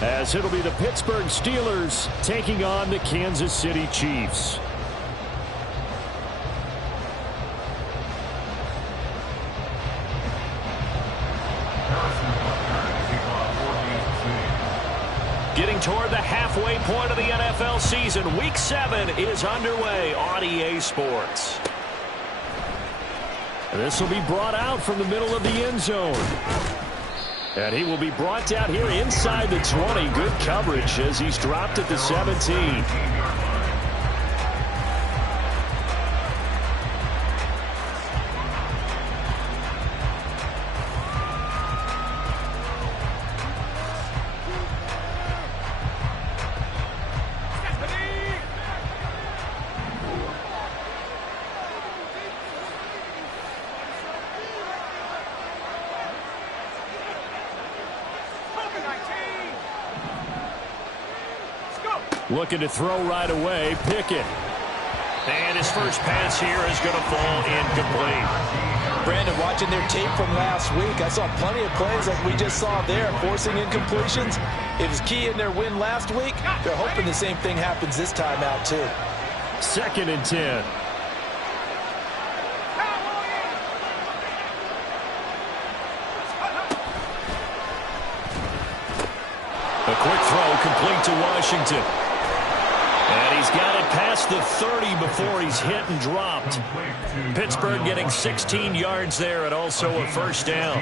as it'll be the Pittsburgh Steelers taking on the Kansas City Chiefs. Getting toward the halfway point of the NFL season, Week 7 is underway on EA Sports. This will be brought out from the middle of the end zone. And he will be brought down here inside the 20. Good coverage as he's dropped at the 17. Looking to throw right away, Pickett. And his first pass here is going to fall incomplete. Brandon, watching their tape from last week, I saw plenty of plays like we just saw there, forcing incompletions. It was key in their win last week. They're hoping the same thing happens this time out, too. 2nd and 10. A quick throw complete to Washington. And he's got it past the 30 before he's hit and dropped. Pittsburgh getting 16 yards there and also a first down.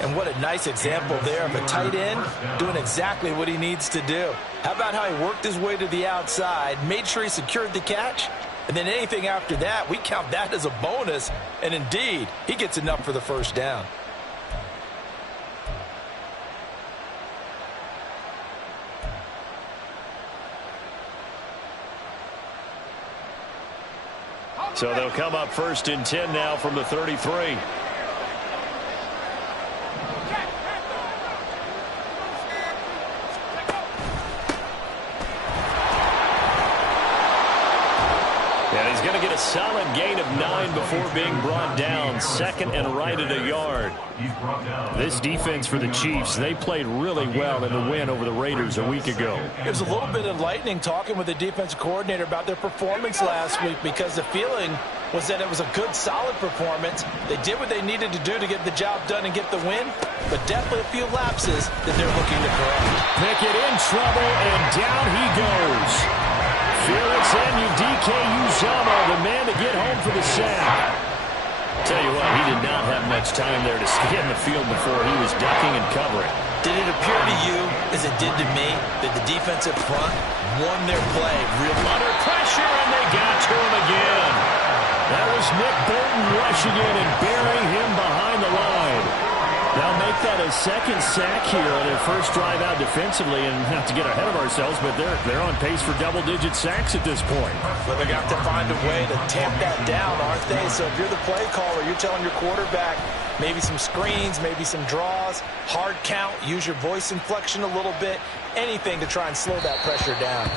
And what a nice example there of a tight end doing exactly what he needs to do. How about how he worked his way to the outside, made sure he secured the catch, and then anything after that, we count that as a bonus. And indeed, he gets enough for the first down. So they'll come up 1st and 10 now from the 33. And he's going to get a solid gain of 9 before being brought down. 2nd and right at a yard. This defense for the Chiefs, they played really well in the win over the Raiders a week ago. It was a little bit enlightening talking with the defensive coordinator about their performance last week, because the feeling was that it was a good, solid performance. They did what they needed to do to get the job done and get the win, but definitely a few lapses that they're looking to correct. Pickett in trouble, and down he goes. Felix Anudike-Uzomah, the man to get home for the sack. Tell you what, he did not have much time there to scan the field before he was ducking and covering. Did it appear to you, as it did to me, that the defensive front won their play real under pressure, and they got to him again. That was Nick Bolton rushing in and burying him behind the line. They'll make that a 2nd sack here on their first drive out defensively, and have to get ahead of ourselves, but they're on pace for double-digit sacks at this point. Well, they're going to have to find a way to tamp that down, aren't they? So if you're the play caller, you're telling your quarterback maybe some screens, maybe some draws, hard count, use your voice inflection a little bit, anything to try and slow that pressure down.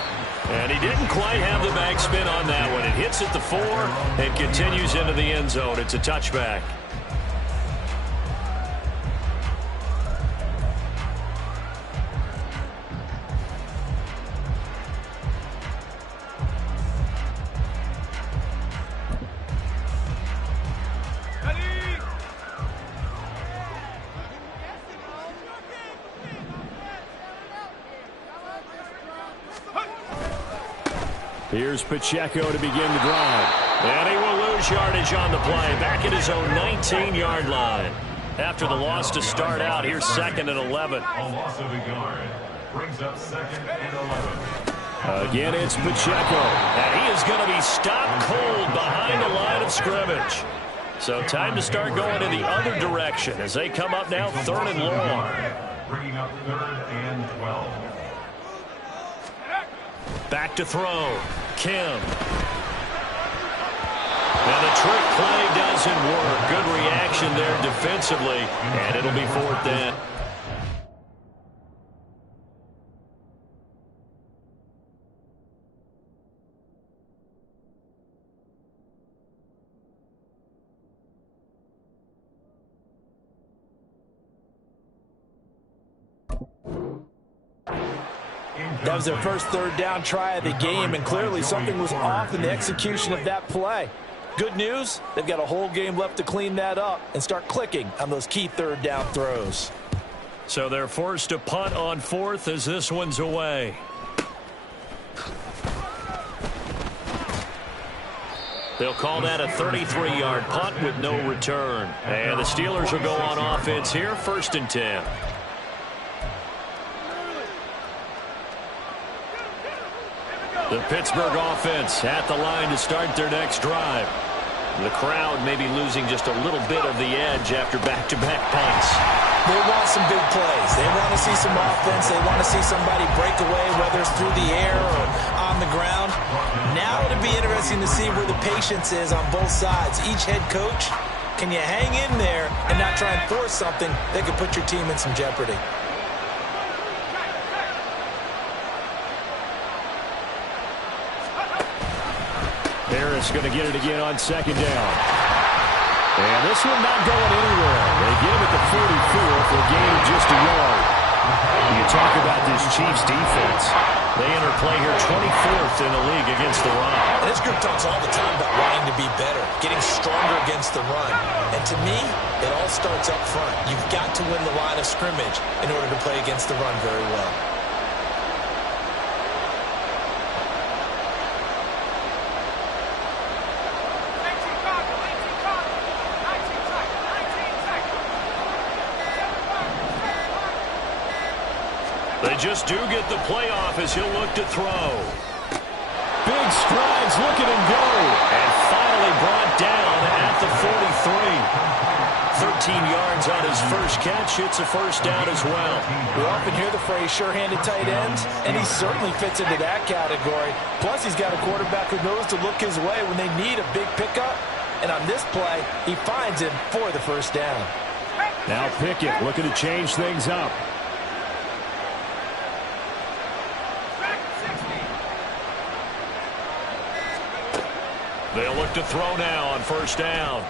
And he didn't quite have the backspin on that one. It hits at the 4 and continues into the end zone. It's a touchback. Here's Pacheco to begin the drive. And he will lose yardage on the play. Back at his own 19-yard line. After the loss to start out, here's 2nd and 11. A loss of a yard brings up 2nd and 11. Again, it's Pacheco. And he is going to be stopped cold behind the line of scrimmage. So time to start going in the other direction as they come up now 3rd and long. Bringing up 3rd and 12. Back to throw. Kim. And the trick play doesn't work. Good reaction there defensively, and it'll be 4th down. That was their first third down try of the game, and clearly something was off in the execution of that play. Good news, they've got a whole game left to clean that up and start clicking on those key third down throws. So they're forced to punt on fourth as this one's away. They'll call that a 33-yard punt with no return. And the Steelers will go on offense here, 1st and 10. The Pittsburgh offense at the line to start their next drive. The crowd may be losing just a little bit of the edge after back-to-back punts. They want some big plays. They want to see some offense. They want to see somebody break away, whether it's through the air or on the ground. Now it'll be interesting to see where the patience is on both sides. Each head coach, can you hang in there and not try and force something that could put your team in some jeopardy? Harris going to get it again on 2nd down. And this one not going anywhere. They get him at the 44 for a gain of just a yard. You talk about this Chiefs defense. They enter play here 24th in the league against the run. And this group talks all the time about wanting to be better, getting stronger against the run. And to me, it all starts up front. You've got to win the line of scrimmage in order to play against the run very well. They just do get the playoff as he'll look to throw. Big strides, look at him go. And finally brought down at the 43. 13 yards on his first catch. It's a 1st down as well. We often hear the phrase sure-handed tight ends, and he certainly fits into that category. Plus, he's got a quarterback who knows to look his way when they need a big pickup. And on this play, he finds him for the 1st down. Now Pickett looking to change things up. They'll look to throw now on 1st down.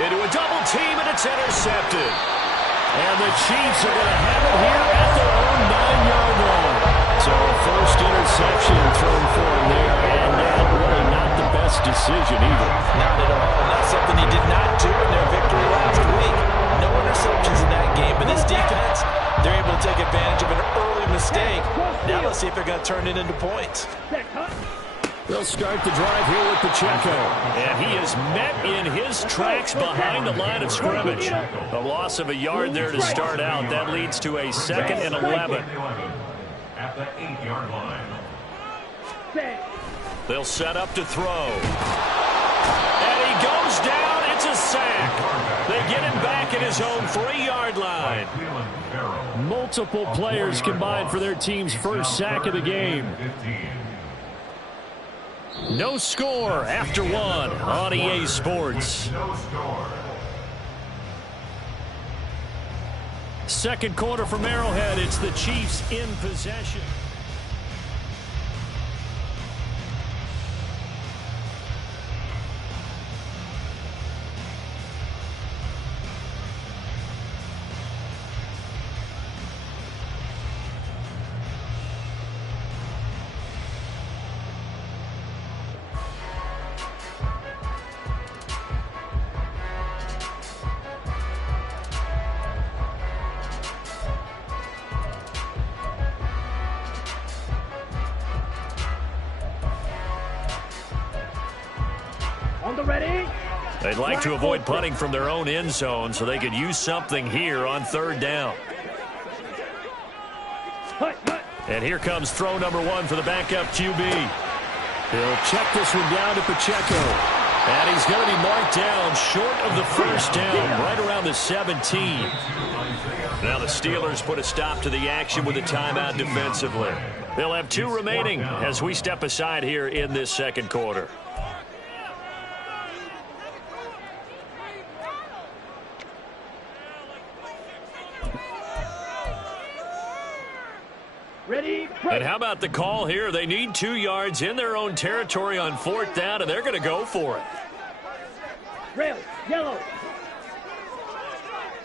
Into a double team, and it's intercepted. And the Chiefs are going to have it here at their own 9-yard line. So 1st interception thrown for him there, and really not the best decision either. Not at all. Not something he did not do in their victory last week. No interceptions in that game, but this defense, they're able to take advantage of an early mistake. Now let's see if they're going to turn it into points. They'll start the drive here with Pacheco. And he is met in his tracks behind the line of scrimmage. A loss of a yard there to start out. That leads to a 2nd and 11. At the 8-yard line. They'll set up to throw. And he goes down. It's a sack. They get him back at his own 3-yard line. Multiple players combined for their team's first sack of the game. No score after one on EA Sports. Second quarter from Arrowhead. It's the Chiefs in possession. They'd like to avoid punting from their own end zone so they could use something here on 3rd down. And here comes throw number 1 for the backup QB. He'll check this one down to Pacheco. And he's going to be marked down short of the 1st down, right around the 17. Now the Steelers put a stop to the action with a timeout defensively. They'll have 2 remaining as we step aside here in this second quarter. And how about the call here? They need 2 yards in their own territory on 4th down, and they're going to go for it. Rail, yellow.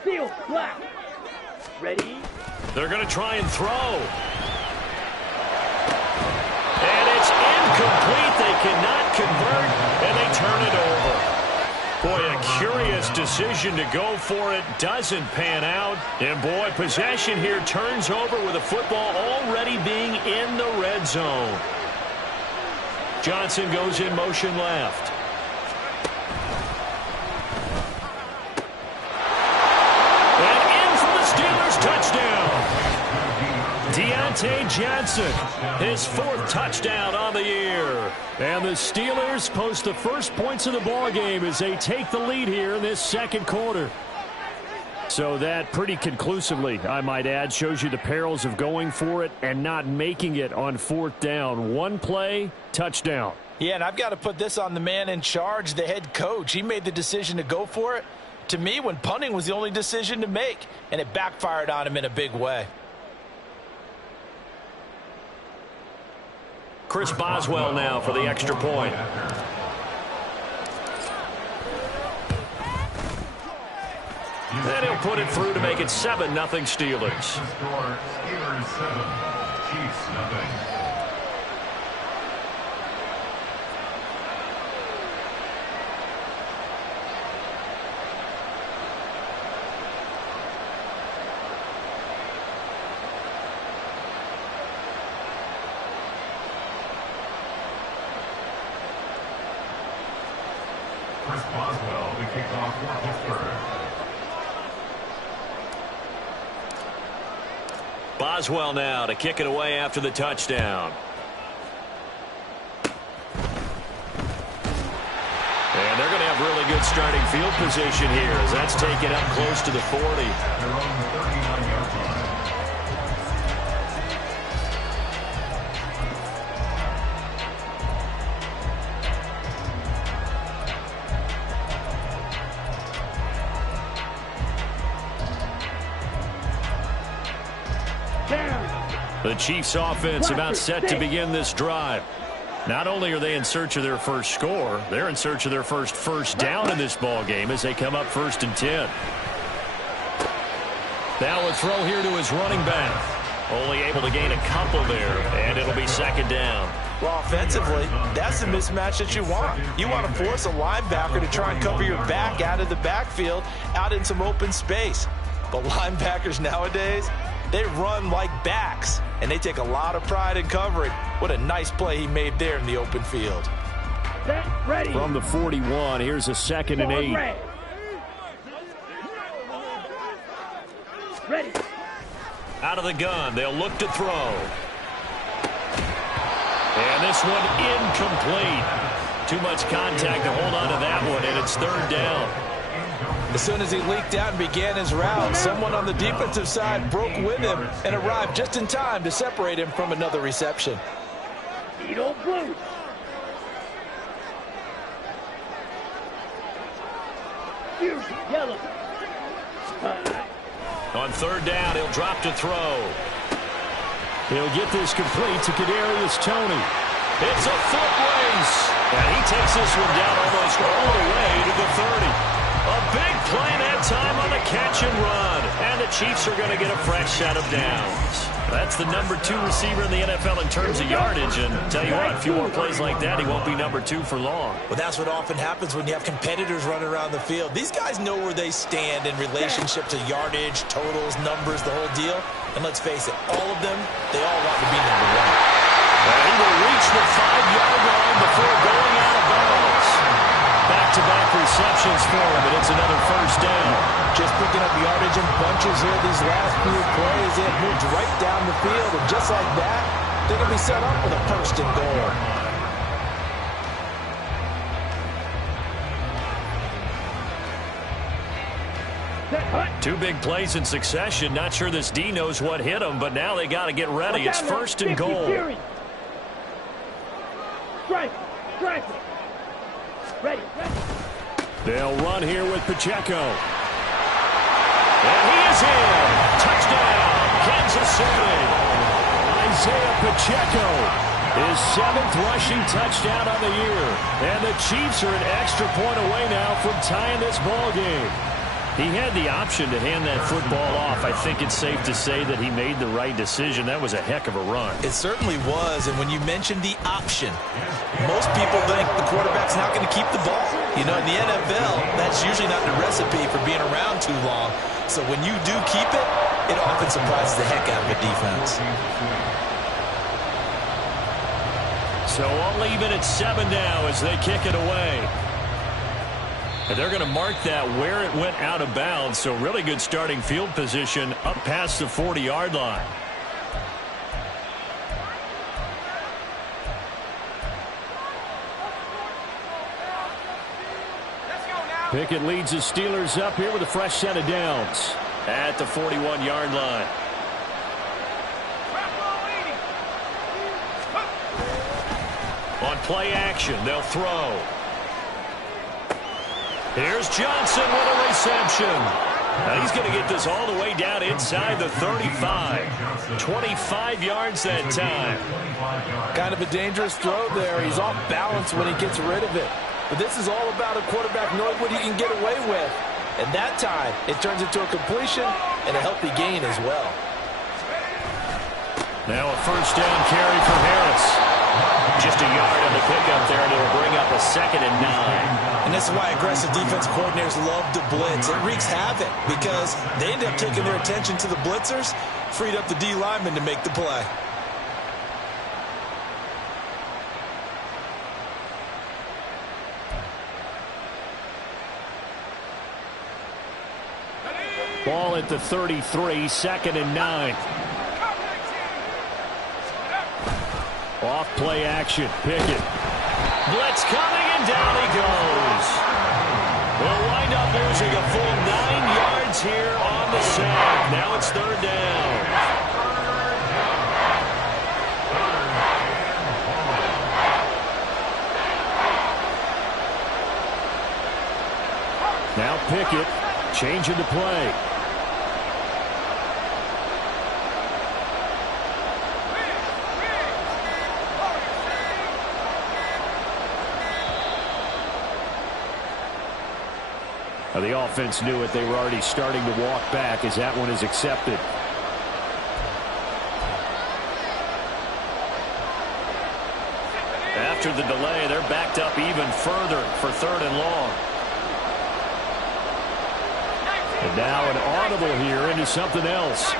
Steel, black. Ready, They're going to try and throw. And it's incomplete. They cannot convert, and they turn it over. Boy, a curious decision to go for it. Doesn't pan out. And, boy, possession here turns over with the football already being in the red zone. Johnson goes in motion left. And in for the Steelers touchdown. Deontay Johnson, his 4th touchdown on the year. And the Steelers post the first points of the ballgame as they take the lead here in this second quarter. So that pretty conclusively, I might add, shows you the perils of going for it and not making it on 4th down. One play, touchdown. Yeah, and I've got to put this on the man in charge, the head coach. He made the decision to go for it. To me, when punting was the only decision to make, and it backfired on him in a big way. Chris Boswell now for the extra point. And he'll put it through to make it 7-0 Steelers. Steelers 7, Chiefs nothing. Chris Boswell, the kickoff for Pittsburgh. Boswell now to kick it away after the touchdown. And they're going to have really good starting field position here as that's taken up close to the 40. Their own 39-yard line. The Chiefs offense about set to begin this drive. Not only are they in search of their first score, they're in search of their first down in this ball game as they come up 1st and 10. Now a throw here to his running back. Only able to gain a couple there, and it'll be 2nd down. Well, offensively, that's the mismatch that you want. You want to force a linebacker to try and cover your back out of the backfield, out in some open space. But linebackers nowadays, they run like backs, and they take a lot of pride in covering. What a nice play he made there in the open field. Ready. From the 41, here's a 2nd and 8. Ready. Out of the gun, they'll look to throw. And this one incomplete. Too much contact to hold on to that one, and it's 3rd down. As soon as he leaked out and began his route, someone on the defensive side broke with him and arrived just in time to separate him from another reception. Edo blue. Yellow. On 3rd down, he'll drop to throw. He'll get this complete to Kadarius Toney. It's a foot race. And he takes this one down almost all the way to the 30. A big play that time on the catch and run. And the Chiefs are going to get a fresh set of downs. That's the number 2 receiver in the NFL in terms of yardage. And tell you what, a few more plays like that, he won't be number 2 for long. Well, that's what often happens when you have competitors running around the field. These guys know where they stand in relationship to yardage, totals, numbers, the whole deal. And let's face it, all of them, they all want to be number 1. And he will reach the 5-yard line before going out of bounds. Back-to-back receptions for him, and it's another 1st down. Just picking up yardage in bunches here these last few plays. They have moved right down the field, and just like that, they're going to be set up with a 1st and goal. 2 big plays in succession. Not sure this D knows what hit him, but now they got to get ready. It's 1st and goal. Strike. Ready. They'll run here with Pacheco. And he is in. Touchdown, Kansas City. Isaiah Pacheco, his 7th rushing touchdown on the year. And the Chiefs are an extra point away now from tying this ball game. He had the option to hand that football off. I think it's safe to say that he made the right decision. That was a heck of a run. It certainly was, and when you mentioned the option, most people think the quarterback's not going to keep the ball. You know, in the NFL, that's usually not the recipe for being around too long. So when you do keep it, it often surprises the heck out of a defense. So I'll leave it at 7 now as they kick it away. And they're going to mark that where it went out of bounds. So really good starting field position up past the 40-yard line. Pickett leads the Steelers up here with a fresh set of downs at the 41-yard line. On play action, they'll throw. Here's Johnson with a reception. Now he's going to get this all the way down inside the 35. 25 yards that time. Kind of a dangerous throw there. He's off balance when he gets rid of it. But this is all about a quarterback knowing what he can get away with. And that time, it turns into a completion and a healthy gain as well. Now a first down carry for Harris. Just a yard on the pickup there, and it'll bring up a 2nd and 9. And this is why aggressive defense coordinators love to blitz. It wreaks havoc because they end up taking their attention to the blitzers, freed up the D lineman to make the play. Ball at the 33, 2nd and 9. Off play action, Pickett. Blitz coming, and down he goes. They'll wind up losing a full 9 yards here on the sack. Now it's 3rd down. Now Pickett changing the play. The offense knew it. They were already starting to walk back as that one is accepted. After the delay, they're backed up even further for 3rd and long. And now an audible here into something else.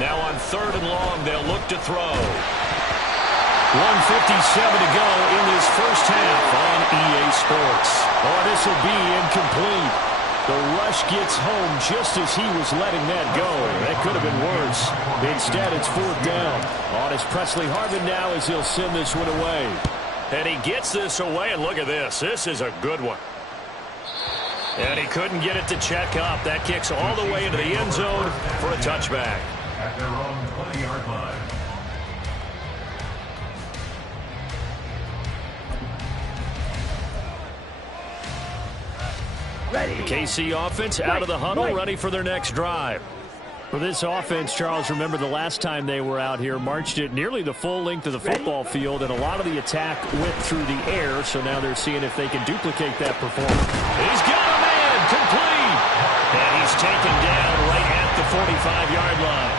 Now on 3rd and long, they'll look to throw. 1:57 to go in this first half on EA Sports. Oh, this will be incomplete. The rush gets home just as he was letting that go. That could have been worse. Instead, it's 4th down. On is Presley Harvin now as he'll send this one away. And he gets this away, and look at this. This is a good one. And he couldn't get it to check up. That kicks all the way into the end zone for a touchback. At their own 20-yard line. Ready. The KC offense out of the huddle, ready for their next drive. For this offense, Charles, remember the last time they were out here, marched it nearly the full length of the football field, and a lot of the attack went through the air, so now they're seeing if they can duplicate that performance. He's got a man, complete! And he's taken down right at the 45-yard line.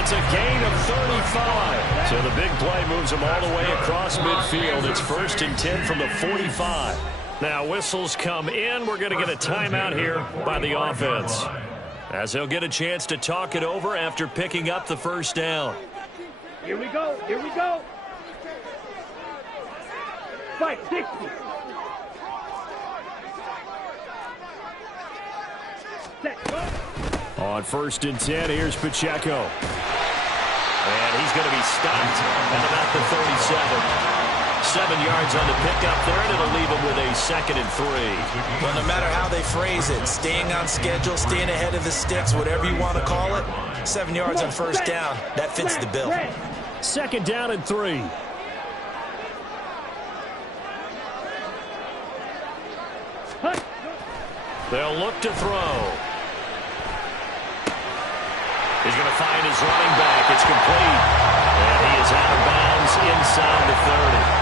It's a gain of 35. So the big play moves them all the way across midfield. It's 1st and 10 from the 45. Now whistles come in. We're going to get a timeout here by the offense, as they'll get a chance to talk it over after picking up the first down. Here we go. Here we go. 560. Set, go. On 1st and 10, here's Pacheco. And he's going to be stopped at about the 37. 7 yards on the pickup there, and it'll leave him with a 2nd and 3. Well, no matter how they phrase it, staying on schedule, staying ahead of the sticks, whatever you want to call it, 7 yards on 1st down, that fits the bill. 2nd down and 3. They'll look to throw. He's going to find his running back. It's complete. And he is out of bounds inside the 30.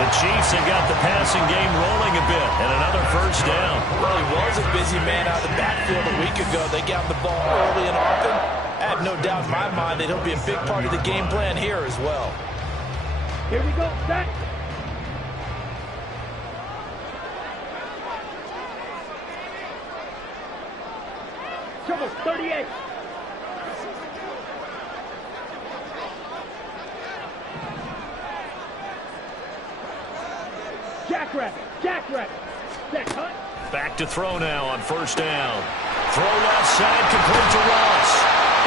The Chiefs have got the passing game rolling a bit, and another first down. Well, he was a busy man out of the backfield a week ago. They got the ball early and often. I have no doubt in my mind that he'll be a big part of the game plan here as well. Here we go, set. Trouble, 38. Jackrabbit. Set, cut. Back to throw now on first down. Throw left side, complete to Ross.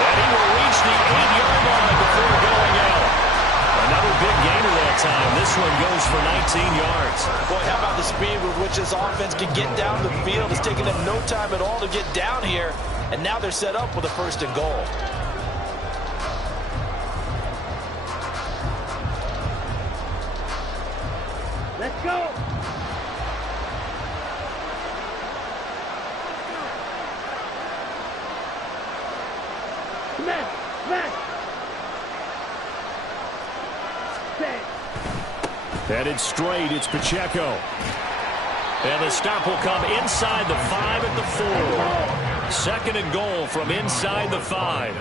And he will reach the 8-yard line before going out. Another big gainer that time. This one goes for 19 yards. Boy, how about the speed with which this offense can get down the field? It's taken them no time at all to get down here. And now they're set up with a first and goal. Let's go. Smash. Set. Headed straight, it's Pacheco. And the stop will come inside the 5 at the 4. Second and goal from inside the 5.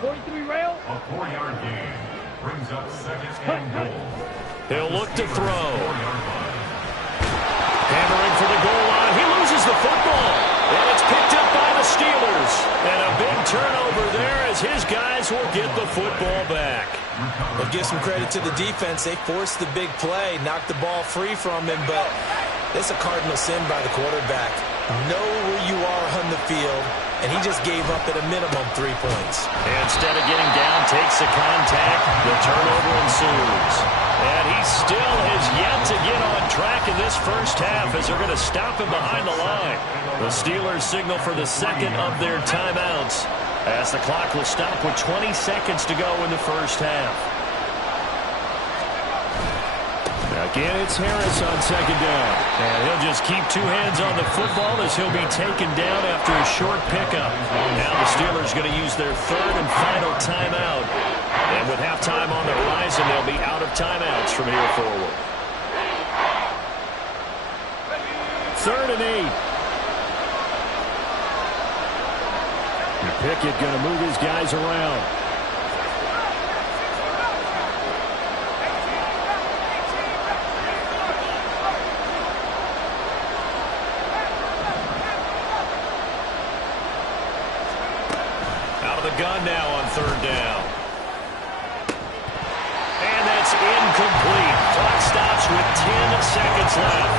43 rail. A 4-yard gain brings up second and goal. He'll look to throw. Hammering for the goal line. He loses the football. And it's picked up by the Steelers. And a big turnover there as his guys will get the football back. Well, give some credit to the defense. They forced the big play, knocked the ball free from him, but it's a cardinal sin by the quarterback. Know where you are on the field, and he just gave up at a minimum 3 points. Instead of getting down, takes the contact. The turnover ensues. And he still has yet to get on track in this first half as they're going to stop him behind the line. The Steelers signal for the second of their timeouts as the clock will stop with 20 seconds to go in the first half. Again, it's Harris on second down. And he'll just keep two hands on the football as he'll be taken down after a short pickup. Now the Steelers going to use their third and final timeout. And with halftime on the horizon, they'll be out of timeouts from here forward. 3rd and 8. Pickett going to move his guys around. Out of the gun now on 3rd down. And that's incomplete. Clock stops with 10 seconds left.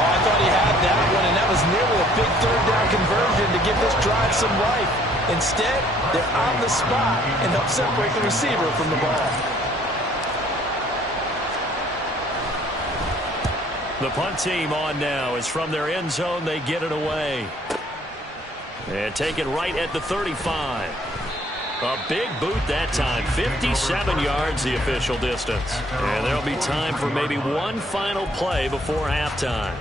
Oh, I thought he had that one, and that was nearly a big 3rd down conversion to give this drive some life. Instead, they're on the spot and help separate the receiver from the ball. The punt team on now is from their end zone. They get it away. And take it right at the 35. A big boot that time. 57 yards the official distance. And there'll be time for maybe one final play before halftime.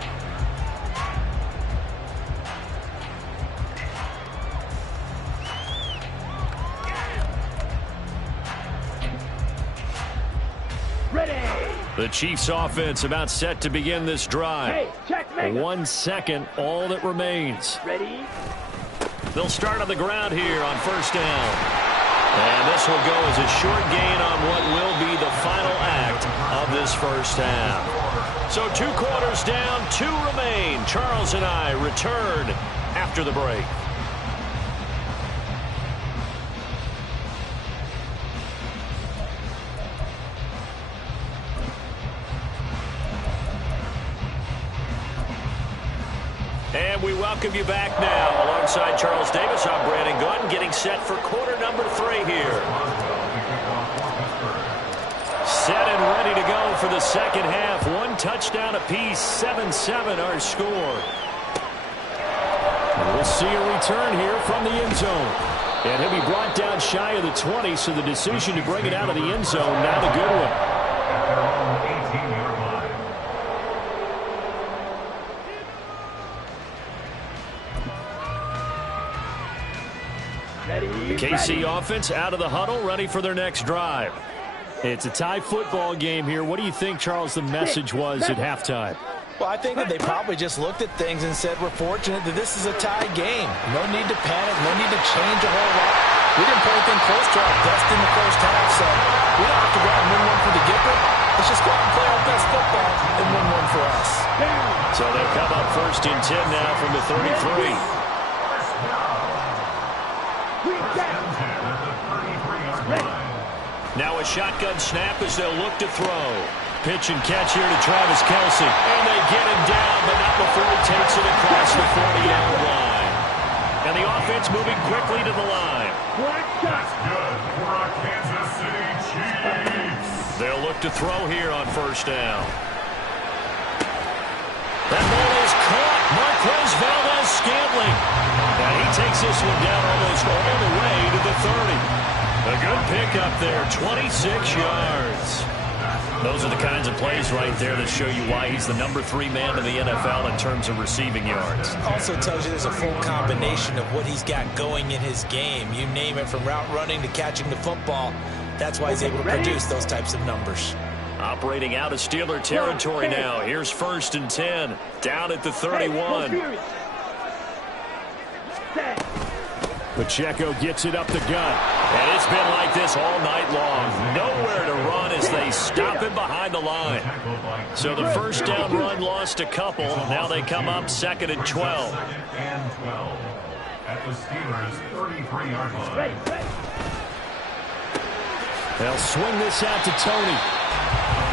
The Chiefs offense about set to begin this drive. Hey, check, mega. 1 second, all that remains. Ready? They'll start on the ground here on first down. And this will go as a short gain on what will be the final act of this first half. So 2 quarters down, 2 remain. Charles and I return after the break. And we welcome you back now. Alongside Charles Davis, I'm Brandon Gunn, getting set for quarter number 3 here. Set and ready to go for the second half. 1 touchdown apiece, 7-7 our score. We'll see a return here from the end zone. And he'll be brought down shy of the 20, so the decision to bring it out of the end zone, not a good one. 18-yard line. KC offense out of the huddle, ready for their next drive. It's a tie football game here. What do you think, Charles, the message was at halftime? Well, I think that they probably just looked at things and said, we're fortunate that this is a tie game. No need to panic, no need to change a whole lot. We didn't play anything close to our best in the first half, so we don't have to go out and win one for the Gipper. Let's just go out and play our best football and win one for us. So they come up 1st and 10 now from the 33. Now a shotgun snap as they'll look to throw. Pitch and catch here to Travis Kelce. And they get him down, but not before he takes it across the 40-yard line. And the offense moving quickly to the line. That's good for our Kansas City Chiefs. They'll look to throw here on 1st down. That ball is caught. Marquez Valdes-Scantling. And he takes this one down almost all the way to the 30. A good pickup there, 26 yards. Those are the kinds of plays right there that show you why he's the number 3 man in the NFL in terms of receiving yards. Also tells you there's a full combination of what he's got going in his game. You name it, from route running to catching the football. That's why he's able to produce those types of numbers. Operating out of Steeler territory now. Here's 1st and 10. Down at the 31. Pacheco gets it up the gut. And it's been like this all night long. Nowhere to run as they stop him behind the line. So the 1st down run lost a couple. Now they come up 2nd and 12. And 12 at the Steelers' 33-yard line. They'll swing this out to Tony.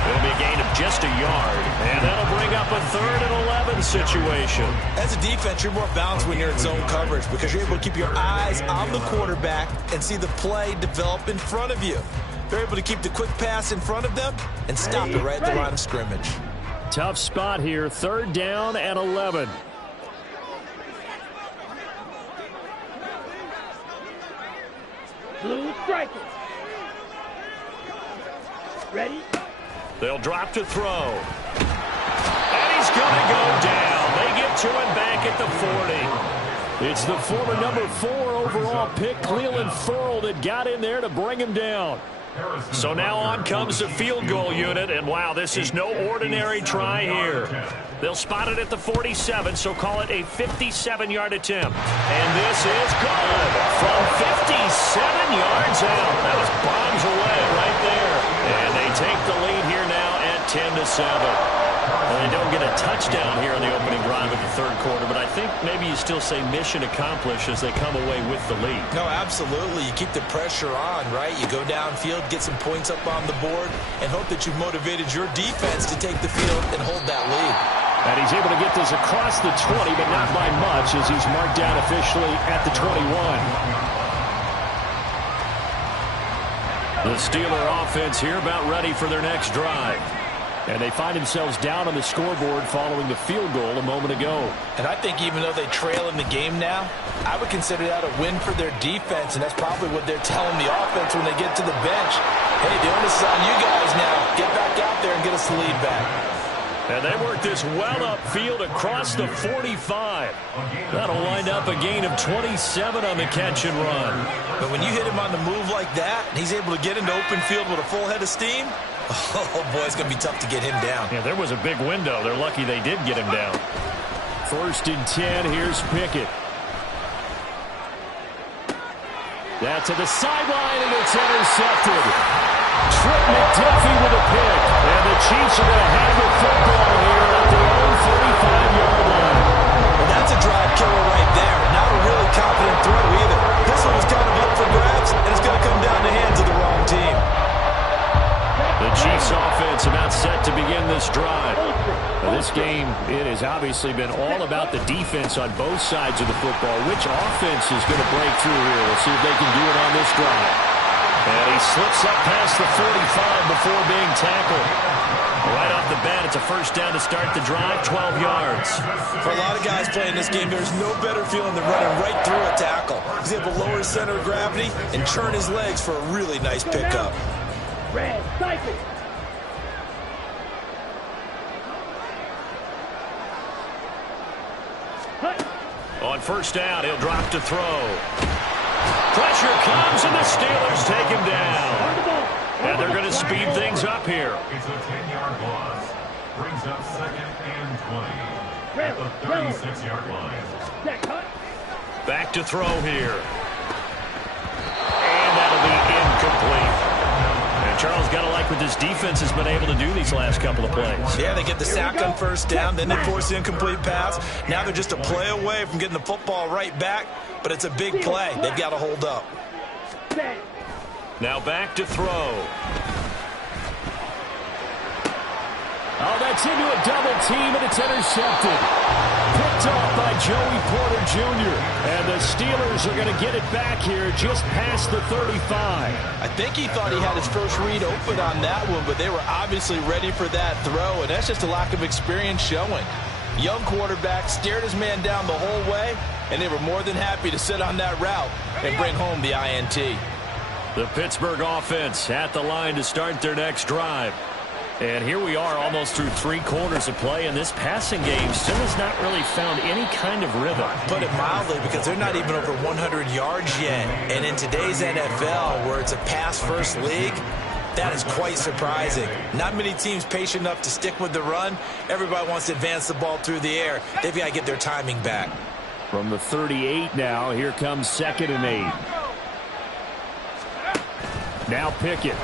It'll be a gain of just a yard, and that'll bring up a 3rd and 11 situation. As a defense, you're more balanced when you're in zone coverage because you're able to keep your eyes on the quarterback and see the play develop in front of you. They're able to keep the quick pass in front of them and stop it right at the line of scrimmage. Tough spot here, 3rd down and 11. Blue strikers. Ready? They'll drop to throw. And he's going to go down. They get to him back at the 40. It's the former number 4 overall pick, Cleveland Ferrell, that got in there to bring him down. So now on comes the field goal unit, and wow, this is no ordinary try here. They'll spot it at the 47, so call it a 57-yard attempt. And this is good from 57 yards out. That was bombs away right there. And they take the lead here now at 10-7. And they don't get a touchdown here in the opening drive of the 3rd quarter, but I think maybe you still say mission accomplished as they come away with the lead. No, absolutely. You keep the pressure on, right? You go downfield, get some points up on the board, and hope that you've motivated your defense to take the field and hold that lead. And he's able to get this across the 20, but not by much as he's marked down officially at the 21. The Steeler offense here about ready for their next drive. And they find themselves down on the scoreboard following the field goal a moment ago. And I think even though they trail in the game now, I would consider that a win for their defense, and that's probably what they're telling the offense when they get to the bench. Hey, the onus is on you guys now. Get back out there and get us the lead back. And they work this well upfield across the 45. That'll wind up a gain of 27 on the catch and run. But when you hit him on the move like that, and he's able to get into open field with a full head of steam, oh, boy, it's going to be tough to get him down. Yeah, there was a big window. They're lucky they did get him down. 1st and 10, here's Pickett. That's to the sideline, and it's intercepted. Trent McDuffie with a pick. And the Chiefs are going to have the football here at their own 35-yard line. Well, that's a drive killer right there. Not a really confident throw either. This one was kind of up for grabs, and it's going to come down the hands of the wrong team. The Chiefs offense about set to begin this drive. Now, this game, it has obviously been all about the defense on both sides of the football. Which offense is going to break through here? We'll see if they can do it on this drive. And he slips up past the 45 before being tackled. Right off the bat, it's a 1st down to start the drive, 12 yards. For a lot of guys playing this game, there's no better feeling than running right through a tackle. He's able to lower his center of gravity and turn his legs for a really nice pickup. Red, cycle. On 1st down, he'll drop to throw. Pressure comes, and the Steelers take him down. And they're going to speed things up here. It's a 10-yard loss. Brings up 2nd and 20 at the 36-yard line. Back to throw here. And that'll be incomplete. And Charles, got to like what this defense has been able to do these last couple of plays. Yeah, they get the sack on first down, then they force the incomplete pass. Now they're just a play away from getting the football right back, but it's a big play. They've got to hold up. Now back to throw. Oh, that's into a double team, and it's intercepted. Picked off by Joey Porter Jr. And the Steelers are going to get it back here just past the 35. I think he thought he had his first read open on that one, but they were obviously ready for that throw, and that's just a lack of experience showing. Young quarterback stared his man down the whole way, and they were more than happy to sit on that route and bring home the INT. The Pittsburgh offense at the line to start their next drive. And here we are almost through 3 quarters of play, and this passing game still has not really found any kind of rhythm. Put it mildly, because they're not even over 100 yards yet. And in today's NFL, where it's a pass-first league, that is quite surprising. Not many teams patient enough to stick with the run. Everybody wants to advance the ball through the air. They've got to get their timing back. From the 38 now, here comes 2nd and 8. Now Pickett.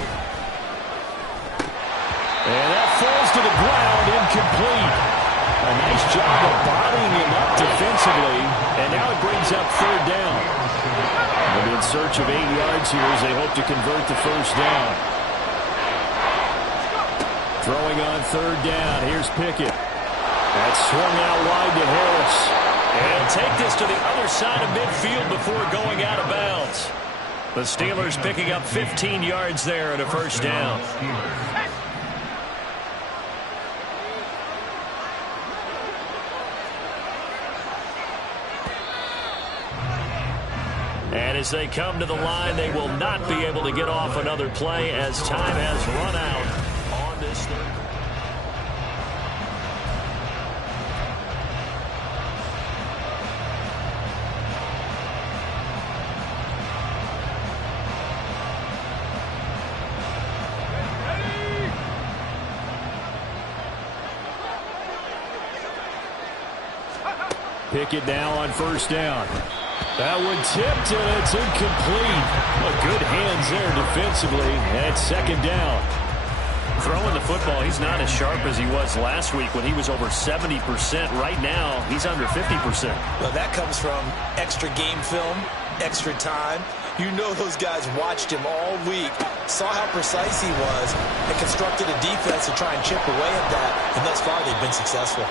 And that falls to the ground, incomplete. A nice job of bodying him up defensively, and now it brings up 3rd down. They'll be in search of 8 yards here as they hope to convert the 1st down. Throwing on 3rd down, here's Pickett. That's swung out wide to Harris. And take this to the other side of midfield before going out of bounds. The Steelers picking up 15 yards there and a 1st down. And as they come to the line, they will not be able to get off another play as time has run out on this 3rd. Pickett now on 1st down. That one tipped, and it's incomplete. Well, good hands there defensively, and it's 2nd down. Throwing the football, he's not as sharp as he was last week when he was over 70%. Right now, he's under 50%. Well, that comes from extra game film, extra time. You know those guys watched him all week, saw how precise he was, and constructed a defense to try and chip away at that, and thus far they've been successful.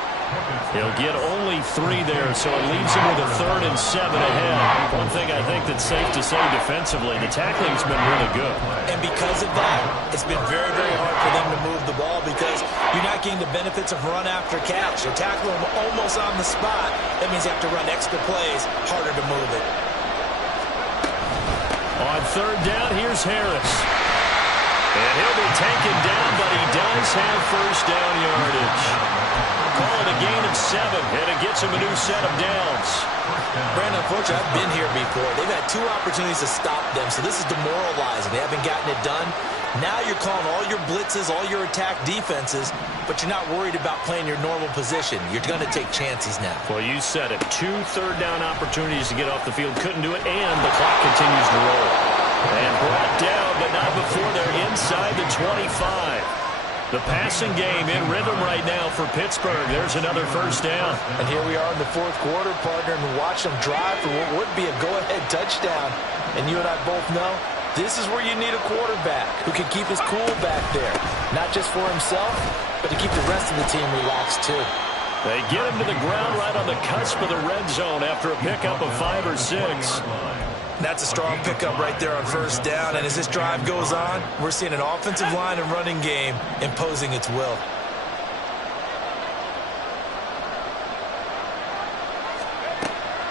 He'll get only 3 there, so it leaves him with a 3rd and 7 ahead. One thing I think that's safe to say defensively, the tackling's been really good. And because of that, it's been very, very hard for them to move the ball because you're not getting the benefits of run after catch. You're tackling them almost on the spot. That means you have to run extra plays, harder to move it. On 3rd down, here's Harris. And he'll be taken down, but he does have 1st down yardage. Call it a gain of 7, and it gets him a new set of downs. Brandon, unfortunately, I've been here before. They've had 2 opportunities to stop them, so this is demoralizing. They haven't gotten it done. Now you're calling all your blitzes, all your attack defenses, but you're not worried about playing your normal position. You're going to take chances now. Well, you said it. 2 third-down opportunities to get off the field. Couldn't do it, and the clock continues to roll. And brought down, but not before they're inside the 25. The passing game in rhythm right now for Pittsburgh. There's another 1st down. And here we are in the 4th quarter, partner, and watch them drive for what would be a go-ahead touchdown. And you and I both know this is where you need a quarterback who can keep his cool back there. Not just for himself, but to keep the rest of the team relaxed too. They get him to the ground right on the cusp of the red zone after a pickup of 5 or 6. That's a strong pickup right there on 1st down. And as this drive goes on, we're seeing an offensive line and running game imposing its will.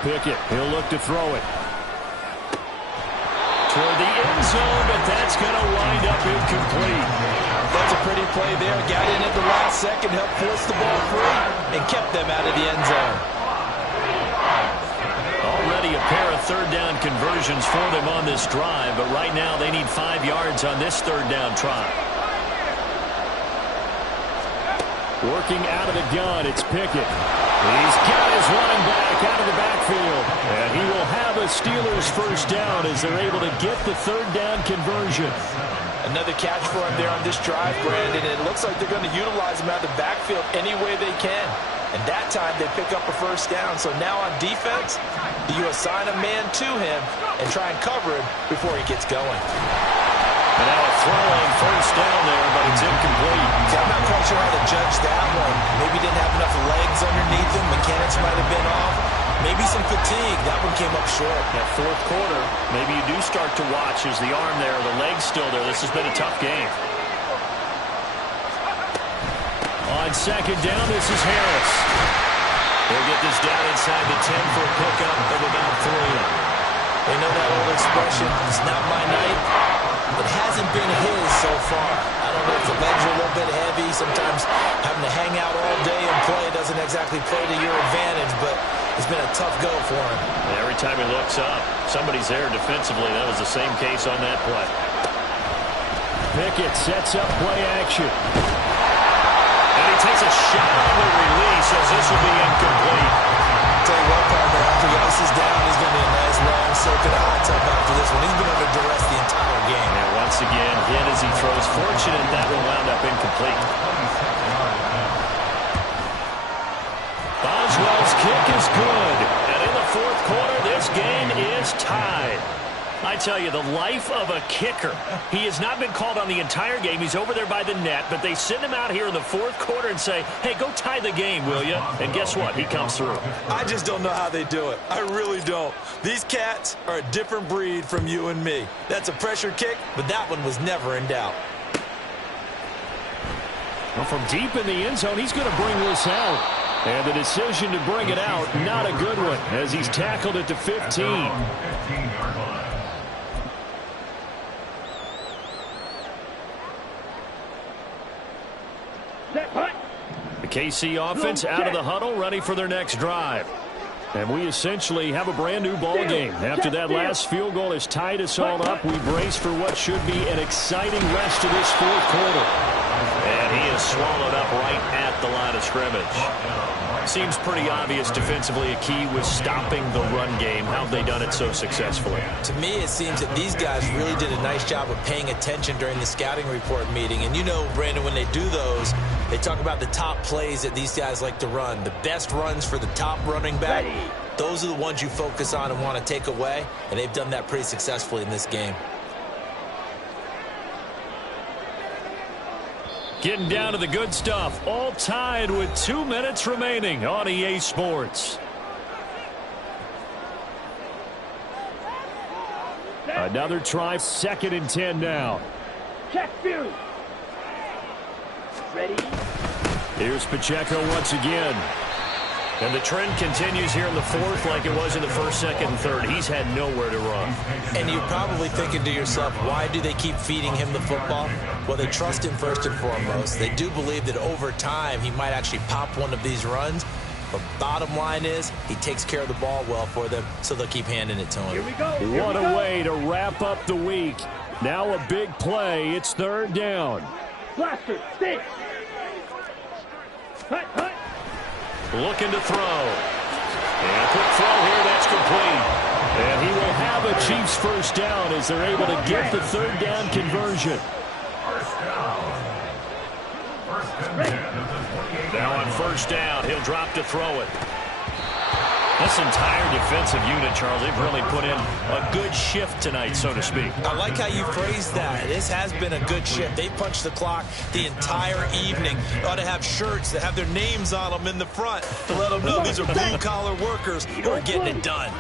Pickett, he'll look to throw it. Toward the end zone, but that's going to wind up incomplete. That's a pretty play there. Got in at the last second, helped force the ball free, and kept them out of the end zone. Already a pair of third down conversions for them on this drive, but right now they need 5 yards on this third down try. Working out of the gun, it's Pickett. He's got his running back out of the backfield. And he will have a Steelers first down as they're able to get the third down conversion. Another catch for him there on this drive, Brandon. It looks like they're going to utilize him out of the backfield any way they can. And that time they pick up a first down. So now on defense, do you assign a man to him and try and cover him before he gets going? And now a throw on first down there, but it's incomplete. I'm not quite sure how to judge that one. Maybe didn't have enough legs underneath him. Mechanics might have been off. Maybe some fatigue. That one came up short. That fourth quarter, maybe you do start to watch as the arm there, the leg's still there. This has been a tough game. On second down, this is Harris. They'll get this down inside the 10 for a pickup of about 3. They know that old expression, it's not my night. It hasn't been his so far. I don't know if the legs are a little bit heavy. Sometimes having to hang out all day and play doesn't exactly play to your advantage, but it's been a tough go for him. And every time he looks up, somebody's there defensively. That was the same case on that play. Pickett sets up play action. And he takes a shot on the release as this will be incomplete. Tell you what, partner, after the ice is down, he's going to be a nice long soak in a hot tub after this one. He's been under duress the entire game. And once again, hit as he throws. Fortunate that one wound up incomplete. Boswell's kick is good. And in the fourth quarter, this game is tied. I tell you, the life of a kicker. He has not been called on the entire game. He's over there by the net, but they send him out here in the fourth quarter and say, hey, go tie the game, will you? And guess what? He comes through. I just don't know how they do it. I really don't. These cats are a different breed from you and me. That's a pressure kick, but that one was never in doubt. Well, from deep in the end zone, he's going to bring this out. And the decision to bring it out, not a good one, as he's tackled at the 15. The KC offense out of the huddle, ready for their next drive. And we essentially have a brand new ball game. After that last field goal has tied us all up, we brace for what should be an exciting rest of this fourth quarter. And he is swallowed up right at the line of scrimmage. Seems pretty obvious defensively a key was stopping the run game. How have they done it so successfully? To me, it seems that these guys really did a nice job of paying attention during the scouting report meeting. And you know, Brandon, when they do those, they talk about the top plays that these guys like to run. The best runs for the top running back. Those are the ones you focus on and want to take away. And they've done that pretty successfully in this game. Getting down to the good stuff. All tied with 2 minutes remaining on EA Sports. Another try, 2nd and 10 now. Check view. Ready? Here's Pacheco once again. And the trend continues here in the fourth like it was in the first, second, and third. He's had nowhere to run. And you're probably thinking to yourself, why do they keep feeding him the football? Well, they trust him first and foremost. They do believe that over time he might actually pop one of these runs. But bottom line is he takes care of the ball well for them, so they'll keep handing it to him. Here we go. What a way to wrap up the week. Now a big play. It's 3rd down. Blaster, stay. Hut, hut. Looking to throw. And a quick throw here, that's complete. And he will have a Chiefs first down as they're able to get the 3rd down conversion. Now on 1st down, he'll drop to throw it. This entire defensive unit, Charles, they've really put in a good shift tonight, so to speak. I like how you phrased that. This has been a good shift. They punched the clock the entire evening. They ought to have shirts that have their names on them in the front to let them know these are blue-collar workers who are getting it done.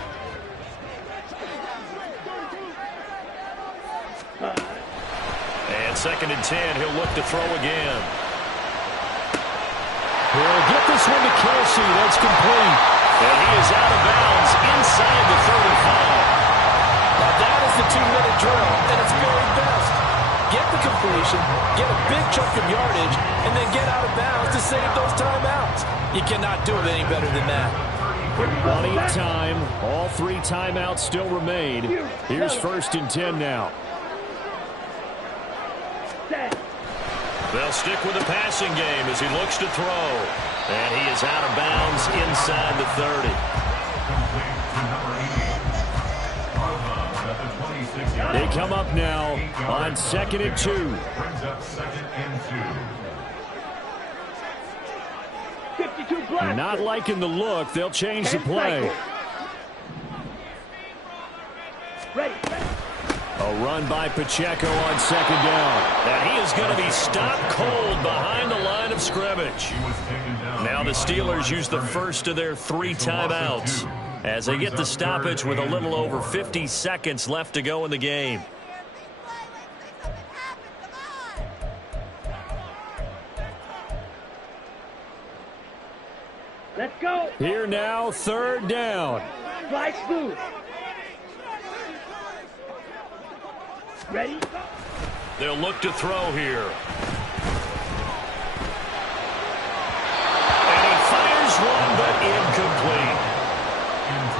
And 2nd and 10, he'll look to throw again. He'll get this one to Kelsey. That's complete. And he is out of bounds inside the 35. Now that is the 2-minute drill, and it's very best. Get the completion, get a big chunk of yardage, and then get out of bounds to save those timeouts. You cannot do it any better than that. Plenty of time. All 3 timeouts still remain. Here's 1st and 10 now. They'll stick with the passing game as he looks to throw. And he is out of bounds inside the 30. They come up now on 2nd and 2. Brings up 2nd and 2. 52 black. Not liking the look. They'll change the play. Ready. A run by Pacheco on 2nd down. And he is going to be stopped cold behind the line of scrimmage. Now the Steelers use the first of their 3 timeouts as they get the stoppage with a little over 50 seconds left to go in the game. Let's go. Here now, 3rd down. Fly smooth. Ready? They'll look to throw here. And he fires one, but incomplete.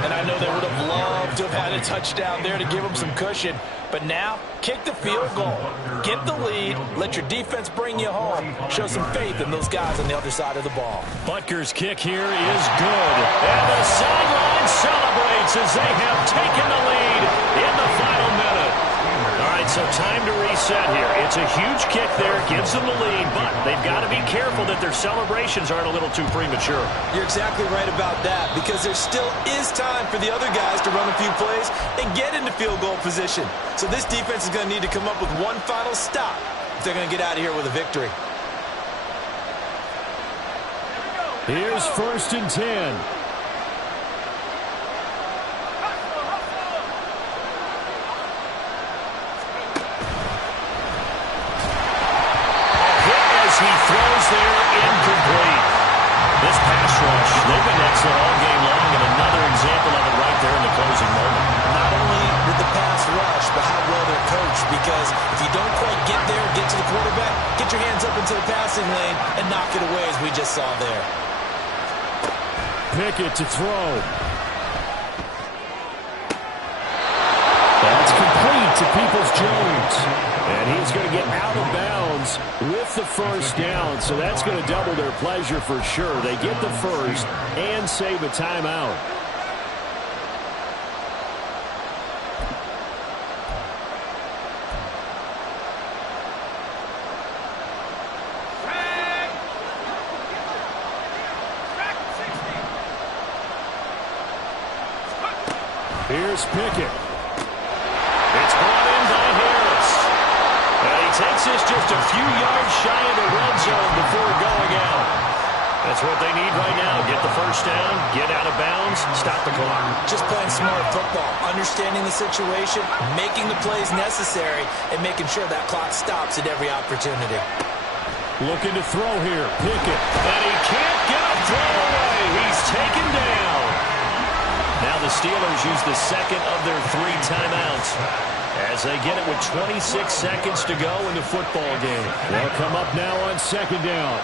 And I know they would have loved to have had a touchdown there to give them some cushion. But now, kick the field goal. Get the lead. Let your defense bring you home. Show some faith in those guys on the other side of the ball. Butker's kick here is good. And the sideline celebrates as they have taken the lead in the final minute. All right, so time to reset here. It's a huge kick there. Gives them the lead, but they've got to be careful that their celebrations aren't a little too premature. You're exactly right about that, because there still is time for the other guys to run a few plays and get into field goal position. So this defense is going to need to come up with one final stop if they're going to get out of here with a victory. Here's 1st and 10. He throws there, incomplete. This pass rush, they've been excellent all game long, and another example of it right there in the closing moment. Not only with the pass rush, but how well they're coached, because if you don't quite get there, get to the quarterback, get your hands up into the passing lane and knock it away, as we just saw there. Pickett to throw. That's complete to Peoples-Jones. And he's going to get out of bounds with the 1st down. So that's going to double their pleasure for sure. They get the 1st and save a timeout. Here's Pickett. It's brought in by Harris. And he takes this just a few yards shy of the red zone before going out. That's what they need right now. Get the 1st down, get out of bounds, stop the clock. Just playing smart football, understanding the situation, making the plays necessary, and making sure that clock stops at every opportunity. Looking to throw here. Pickett. And he can't get a throw away. He's taken down. Now the Steelers use the 2nd of their 3 timeouts as they get it with 26 seconds to go in the football game. They'll come up now on 2nd down.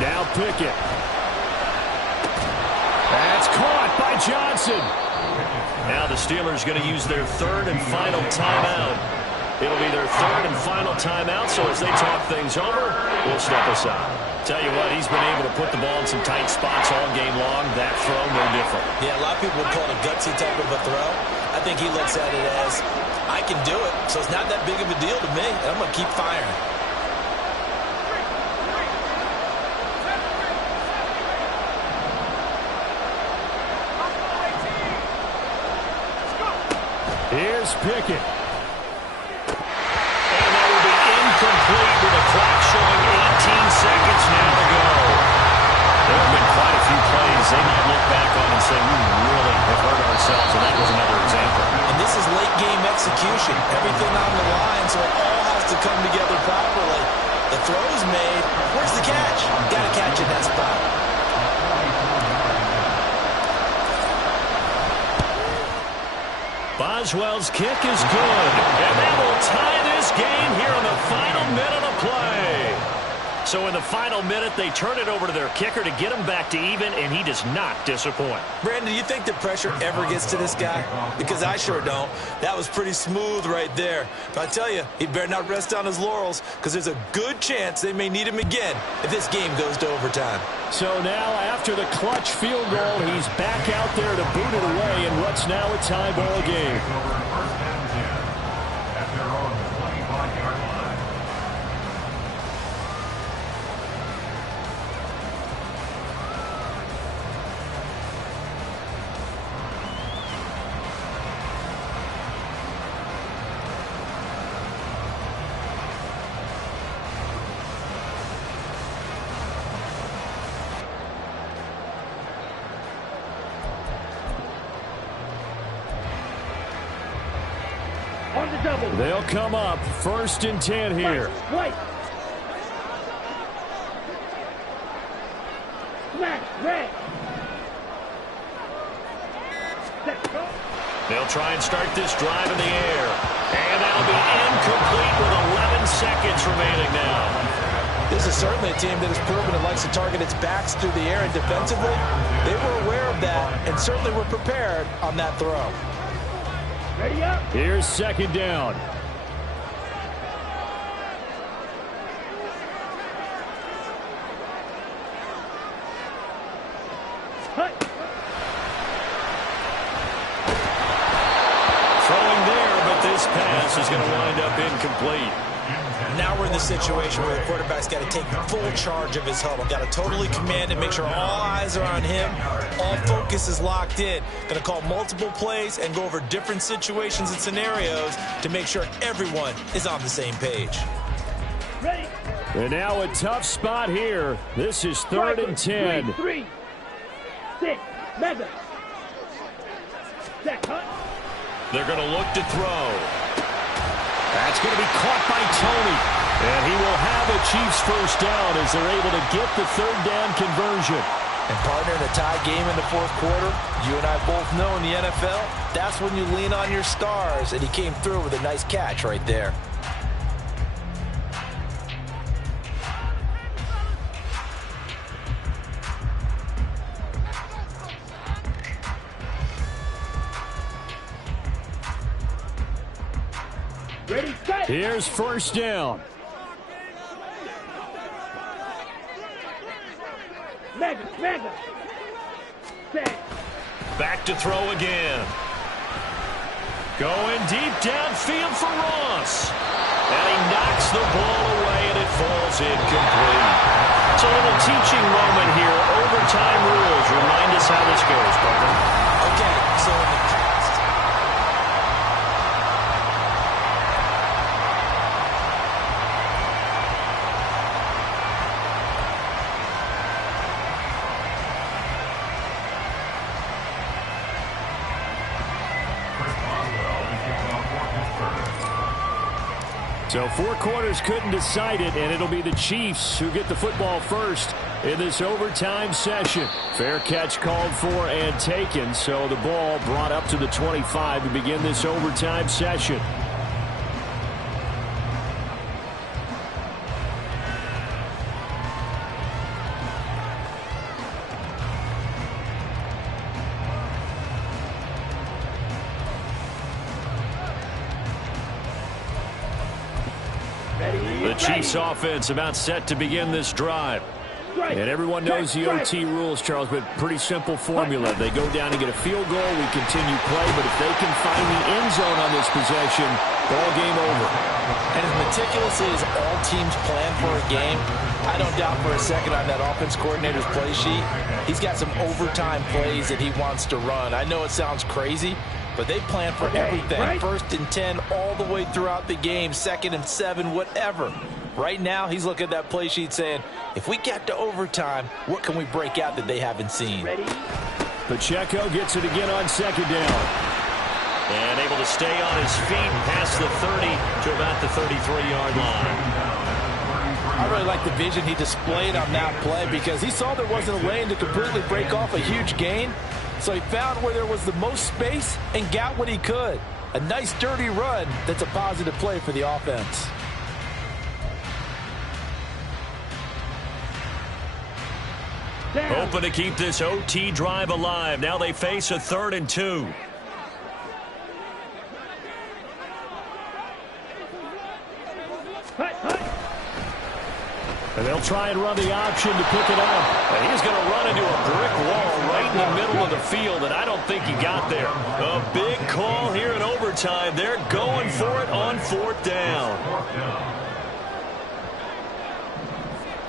Now Pickett. That's caught by Johnson. Now the Steelers going to use their 3rd and final timeout. It'll be their 3rd and final timeout, so as they talk things over, we'll step aside. Tell you what, he's been able to put the ball in some tight spots all game long. That throw, no different. Yeah, a lot of people would call it a gutsy type of a throw. I think he looks at it as, I can do it, so it's not that big of a deal to me, and I'm going to keep firing. Here's Pickett. And that will be incomplete with the clock showing 18 seconds now to go. There have been quite a few plays they might look back on and say, we really have hurt ourselves, and that was another example. And this is late game execution. Everything on the line, so it all has to come together properly. The throw's made. Where's the catch? Got to catch in that spot. Boswell's kick is good. And that will tie this game here in the final minute of play. So in the final minute, they turn it over to their kicker to get him back to even, and he does not disappoint. Brandon, do you think the pressure ever gets to this guy? Because I sure don't. That was pretty smooth right there. But I tell you, he better not rest on his laurels, because there's a good chance they may need him again if this game goes to overtime. So now, after the clutch field goal, he's back out there to boot it away in what's now a tie ball game. First and 10 at their own 25-yard line. On the double. They'll come up 1st and 10 here. White. Smash. Red. Set. Go. They'll try and start this drive in the air. And that'll be incomplete with 11 seconds remaining now. This is certainly a team that has proven it likes to target its backs through the air, and defensively, they were aware of that and certainly were prepared on that throw. Ready up. Here's 2nd down. Hut. Throwing there, but this pass is going to wind up incomplete. Now we're in the situation where the quarterback's got to take full charge of his huddle. Got to totally command it, make sure all eyes are on him. All focus is locked in. Going to call multiple plays and go over different situations and scenarios to make sure everyone is on the same page. Ready. And now a tough spot here. This is 3rd and 10. 3, 6, mega. Set. Hut. They're going to look to throw. That's going to be caught by Tony. And he will have a Chiefs first down as they're able to get the 3rd down conversion. And partner, in a tie game in the 4th quarter, you and I both know in the NFL, that's when you lean on your stars. And he came through with a nice catch right there. Ready, set. Here's 1st down. Mega, mega. Set. Back to throw again. Going deep downfield for Ross. And he knocks the ball away, and it falls incomplete. It's a little teaching moment here. Overtime rules. Remind us how this goes, Parker. Okay, so in the past, So 4 quarters couldn't decide it, and it'll be the Chiefs who get the football first in this overtime session. Fair catch called for and taken, so the ball brought up to the 25 to begin this overtime session. The Chiefs offense about set to begin this drive. And everyone knows the OT rules, Charles, but pretty simple formula. They go down and get a field goal, we continue play, but if they can find the end zone on this possession, ball game over. and as meticulously as all teams plan for a game, I don't doubt for a second on that offense coordinator's play sheet, he's got some overtime plays that he wants to run. I know it sounds crazy, but they plan for everything. Right. 1st and 10 all the way throughout the game, 2nd and 7, whatever. Right now, he's looking at that play sheet saying, if we get to overtime, what can we break out that they haven't seen? Ready? Pacheco gets it again on 2nd down. And able to stay on his feet past the 30 to about the 33-yard line. I really like the vision he displayed on that play because he saw there wasn't a lane to completely break off a huge gain. So he found where there was the most space and got what he could. A nice dirty run that's a positive play for the offense. Hoping to keep this OT drive alive. Now they face a 3rd and 2. And they'll try and run the option to pick it up. And he's going to run into a brick wall right in the middle of the field, and I don't think he got there. A big call here in overtime. They're going for it on 4th down.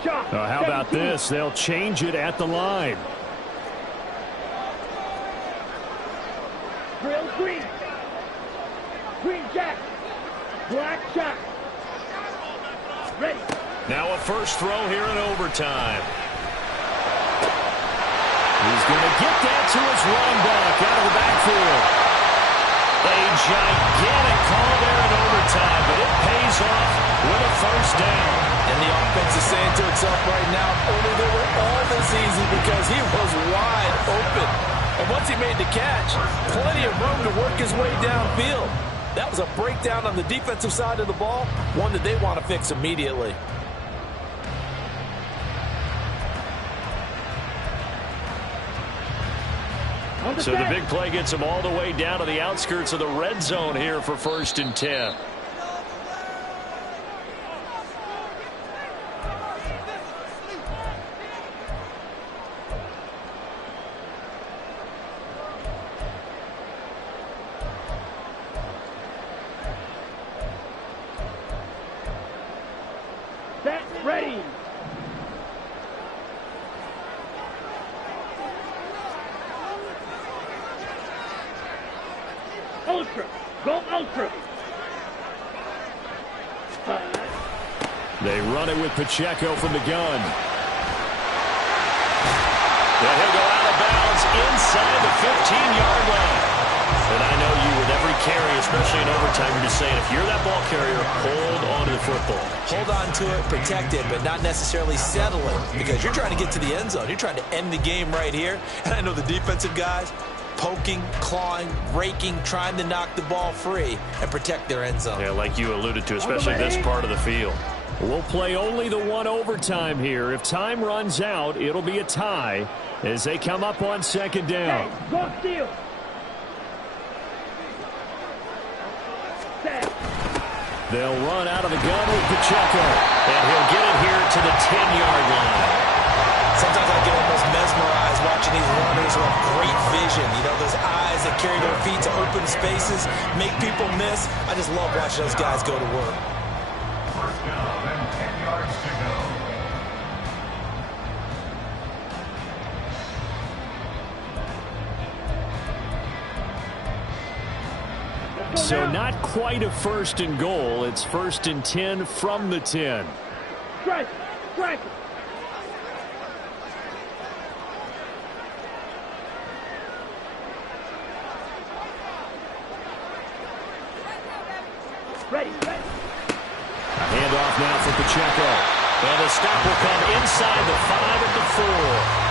How about this? They'll change it at the line. Drill green. Green jack. Black shot. Ready. Now a first throw here in overtime. He's going to get that to his running back out of the backfield. A gigantic call there in overtime, but it pays off with a first down. And the offense is saying to itself right now, only they were all this easy because he was wide open. And once he made the catch, plenty of room to work his way downfield. That was a breakdown on the defensive side of the ball, one that they want to fix immediately. So the big play gets him all the way down to the outskirts of the red zone here for 1st and 10. Set. Ready. Ultra. Go ultra. They run it with Pacheco from the gun. And he'll go out of bounds inside the 15-yard line. And I know you with every carry, especially in overtime, you're just saying if you're that ball carrier, hold on to the football. Hold on to it, protect it, but not necessarily settle it because you're trying to get to the end zone. You're trying to end the game right here. And I know the defensive guys poking, clawing, raking, trying to knock the ball free and protect their end zone. Yeah, like you alluded to, especially this part of the field. We'll play only the one overtime here. If time runs out, it'll be a tie as they come up on 2nd down. Hey, go steal. Set. They'll run out of the gun with Pacheco, and he'll get it here to the 10-yard line. Sometimes I get almost mesmerized watching these runners who have great vision. You know, those eyes that carry their feet to open spaces, make people miss. I just love watching those guys go to work. First down and 10 yards to go. So not quite a 1st and goal. It's 1st and 10 from the 10. Strike. Strike. Ready. Ready. A handoff now for Pacheco. And the stop will come inside the 5 at the 4.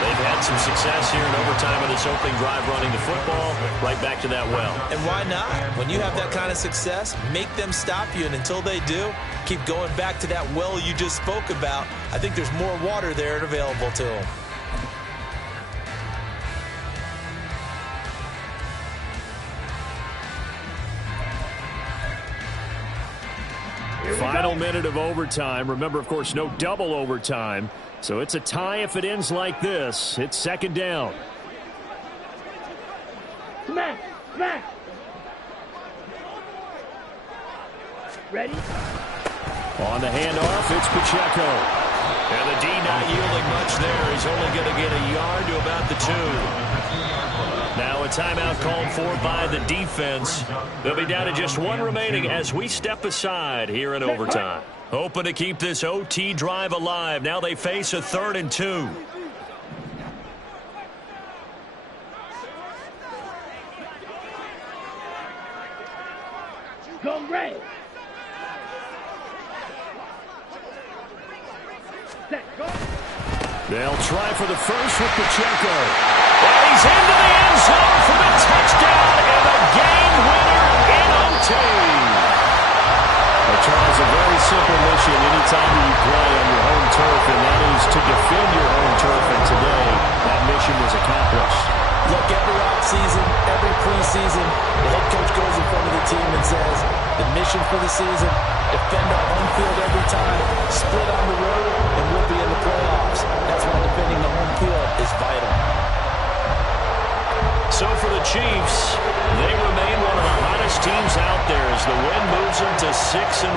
They've had some success here in overtime in this opening drive running the football. Right back to that well. And why not? When you have that kind of success, make them stop you. And until they do, keep going back to that well you just spoke about. I think there's more water there available to them. Final minute of overtime. Remember, of course, no double overtime. So it's a tie if it ends like this. It's 2nd down. Smash. Smash. Ready. On the handoff, it's Pacheco. And the D not yielding much there. He's only going to get a yard to about the 2. Now a timeout called for by the defense. They'll be down to just one remaining as we step aside here in overtime. Hoping to keep this OT drive alive. Now they face a 3rd and 2. Go red. Set. Go. They'll try for the first with Pacheco. And he's into the end zone for the touchdown and the game winner retained. Well, Charles, a very simple mission anytime you play on your home turf, and that is to defend your home turf. And today, that mission was accomplished. Look, every offseason, every preseason, the head coach goes in front of the team and says, the mission for the season, defend our home field every time, split on the road, and we'll be in the playoffs. That's why defending the home field is vital. So for the Chiefs, they remain one of the hottest teams out there as the win moves them to 6-1.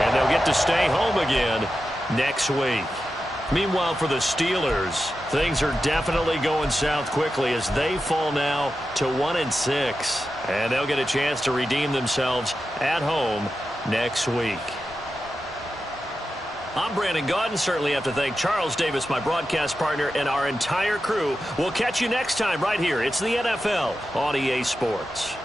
And they'll get to stay home again next week. Meanwhile, for the Steelers, things are definitely going south quickly as they fall now to 1-6. And they'll get a chance to redeem themselves at home next week. I'm Brandon Gaudin. Certainly have to thank Charles Davis, my broadcast partner, and our entire crew. We'll catch you next time right here. It's the NFL on EA Sports.